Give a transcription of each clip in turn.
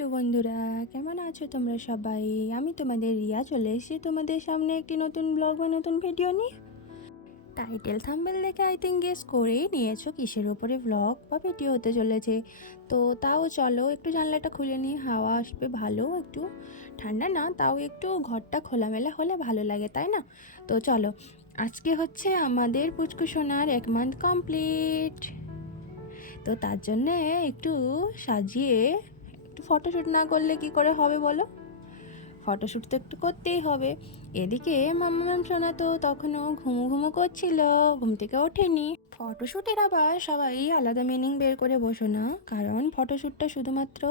Hello বন্ধুরা, কেমন আছো তোমরা সবাই? আমি তোমাদের রিয়া চলে এসেছি তোমাদের সামনে একটি নতুন ব্লগ বা নতুন ভিডিও নিয়ে। টাইটেল থাম্বনেল দেখে আই থিঙ্ক গেস করেই নিয়েছো কিসের ওপরে ব্লগ বা ভিডিও হতে চলেছে। তো তাও চলো একটু জানলাটা খুলে নিয়ে, হাওয়া আসবে ভালো, একটু ঠান্ডা না তাও একটু ঘরটা খোলামেলা হলে ভালো লাগে, তাই না? তো চলো, আজকে হচ্ছে আমাদের পুচকু সোনার 1 মান্থ কমপ্লিট। তো তার জন্যে একটু সাজিয়ে একটু ফটোশ্যুট না করলে কি করে হবে বলো? ফটোশ্যুট তো একটু করতেই হবে। এদিকে মাম্মাম সোনা তো তখনও ঘুমু ঘুমু করছিল, ঘুম থেকে ওঠেনি। ফটোশ্যুটের আবার সবাই আলাদা মিনিং বের করে বসো না, কারণ ফটোশ্যুটটা শুধুমাত্র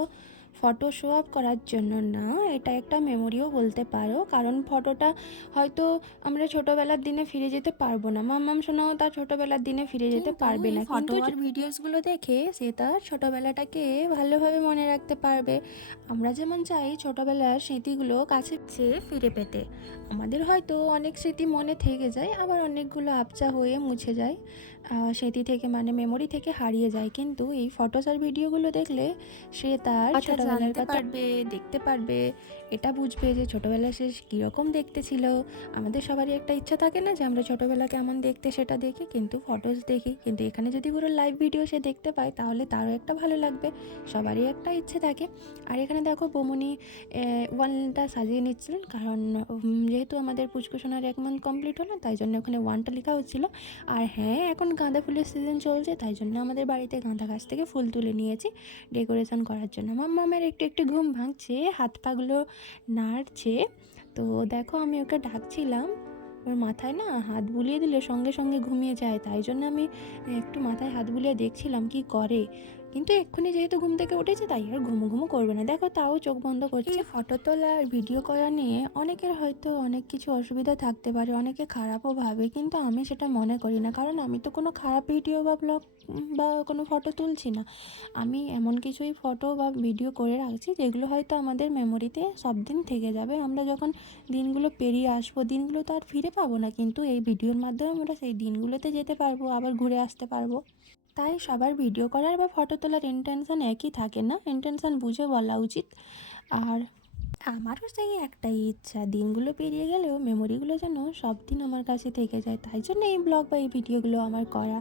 ফটো শো আপ করার জন্য না, এটা একটা মেমোরিও বলতে পারো। কারণ ফটোটা হয়তো আমরা ছোটোবেলার দিনে ফিরে যেতে পারবো না, মাম্মাম সোনাও তার ছোটোবেলার দিনে ফিরে যেতে পারবে না, কিন্তু আর ভিডিওসগুলো দেখে সে তার ছোটোবেলাটাকে ভালোভাবে মনে রাখতে পারবে। আমরা যেমন চাই ছোটোবেলার স্মৃতিগুলো কাছে ফিরে পেতে। আমাদের হয়তো অনেক স্মৃতি মনে থেকে যায়, আবার অনেকগুলো আবছা হয়ে মুছে যায়, স্মৃতি থেকে মানে মেমোরি থেকে হারিয়ে যায়। কিন্তু এই ফটোস আর ভিডিওগুলো দেখলে সে তার ছোটোবেলার কথা পারবে, দেখতে পারবে, এটা বুঝবে যে ছোটোবেলায় সে কীরকম দেখতে ছিল। আমাদের সবারই একটা ইচ্ছা থাকে না যে আমরা ছোটোবেলা কেমন দেখতে সেটা দেখি, কিন্তু ফটোস দেখি, কিন্তু এখানে যদি পুরো লাইভ ভিডিও সে দেখতে পায় তাহলে তারও একটা ভালো লাগবে। সবারই একটা ইচ্ছে থাকে। আর এখানে দেখো বৌমনি ওয়ানটা সাজিয়ে নিচ্ছিলেন, কারণ যেহেতু আমাদের পুচকুসোনার 1 মান্থ কমপ্লিট হলো তাই জন্য ওখানে ওয়ানটা লেখা হচ্ছিলো। আর হ্যাঁ, এখন গাঁদা ফুলের সিজন চলছে, তাই জন্য আমাদের বাড়িতে গাঁদা গাছ থেকে ফুল তুলে নিয়েছি ডেকোরেশন করার জন্য। মাম্মামের একটু একটু ঘুম ভাঙছে, হাত পাগুলো নাড়ছে। তো দেখো আমি ওকে ডাকছিলাম, ওর মাথায় না হাত বুলিয়ে দিলে সঙ্গে সঙ্গে ঘুমিয়ে যায়, তাই জন্য আমি একটু মাথায় হাত বুলিয়ে দেখছিলাম কি করে। কিন্তু এক্ষুনি যেহেতু ঘুম থেকে উঠেছে তাই আর ঘুমো ঘুমো করবে না, দেখো তাও চোখ বন্ধ করছে। ফটো তোলা আর ভিডিও করা নিয়ে অনেকের হয়তো অনেক কিছু অসুবিধা থাকতে পারে, অনেকে খারাপও ভাবে, কিন্তু আমি সেটা মনে করি না, কারণ আমি তো কোনো খারাপ ভিডিও বা ব্লগ বা কোনো ফটো তুলছি না। আমি এমন কিছুই ফটো বা ভিডিও করে রাখছি যেগুলো হয়তো আমাদের মেমোরিতে সব দিন থেকে যাবে। আমরা যখন দিনগুলো পেরিয়ে আসবো, দিনগুলো তো আর ফিরে পাবো না, কিন্তু এই ভিডিওর মাধ্যমে আমরা সেই দিনগুলোতে যেতে পারবো, আবার ঘুরে আসতে পারবো। তাই সবার ভিডিও করার বা ফটো তোলার ইন্টেনশন একই থাকে না, ইন্টেনশন বুঝে বলা উচিত। আর আমারও সেই একটাই ইচ্ছা, দিনগুলো পেরিয়ে গেলেও মেমোরিগুলো যেন সব দিন আমার কাছে থেকে যায়, তাই জন্য এই ব্লগ বা এই ভিডিওগুলো আমার করা।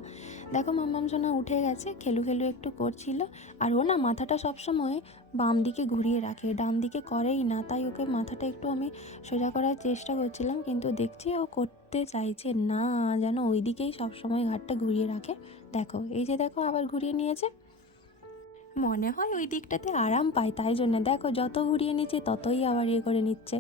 দেখো মাম্মাম সোনা উঠে গেছে, খেলু খেলু একটু করছিল। আর ও না মাথাটা সবসময় বাম দিকে ঘুরিয়ে রাখে, ডান দিকে করেই না, তাই ওকে মাথাটা একটু আমি সোজা করার চেষ্টা করছিলাম, কিন্তু দেখছি ও করতে চাইছে না, যেন ওই দিকেই সবসময় ঘাটটা ঘুরিয়ে রাখে। দেখো এই যে দেখো আবার ঘুরিয়ে নিয়েছে, মনে হয় ওই দিকটাতে আরাম পায়, তাই জন্য দেখো যত ঘুরিয়ে নিচ্ছে ততই আবার ইয়ে করে নিচ্ছে,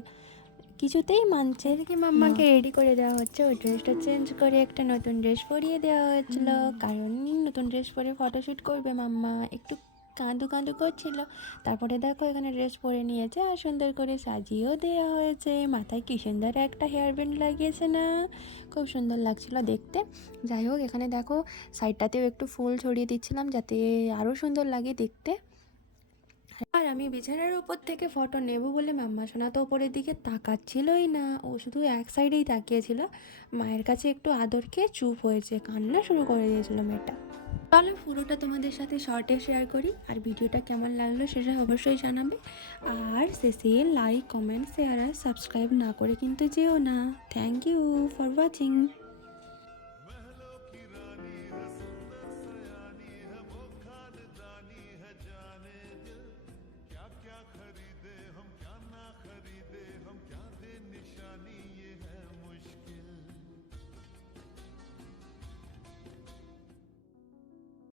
কিছুতেই মানছে। এদিকে মাম্মাকে রেডি করে দেওয়া হচ্ছে, ওই ড্রেসটা চেঞ্জ করে একটা নতুন ড্রেস পরিয়ে দেওয়া হচ্ছিলো, কারণ নতুন ড্রেস পরে ফটোশ্যুট করবে। মাম্মা একটু কাঁদু কাঁদু করছিল, তারপরে দেখো এখানে ড্রেস পরে নিয়েছে আর সুন্দর করে সাজিয়েও দেওয়া হয়েছে। মাথায় কি সুন্দর একটা হেয়ার ব্যান্ড লাগিয়েছে না, খুব সুন্দর লাগছিল দেখতে। যাই হোক, এখানে দেখো সাইডটাতেও একটু ফুল ছড়িয়ে দিচ্ছিলাম যাতে আরও সুন্দর লাগে দেখতে। আর আমি বিছানার উপর থেকে ফটো নেব বলে মাম্মা সোনা তো ওপরের দিকে তাকাচ্ছিলই না, ও শুধু এক সাইডেই তাকিয়েছিল। মায়ের কাছে একটু আদর খেয়ে চুপ হয়েছে, কান্না শুরু করে দিয়েছিল মেয়েটা। চলো পুরোটা তোমাদের সাথে শর্টে শেয়ার করি, আর ভিডিওটা কেমন লাগলো সেটা অবশ্যই জানাবে। আর শেষে লাইক, কমেন্ট, শেয়ার আর সাবস্ক্রাইব না করে কিন্তু যেও না। Thank you for watching.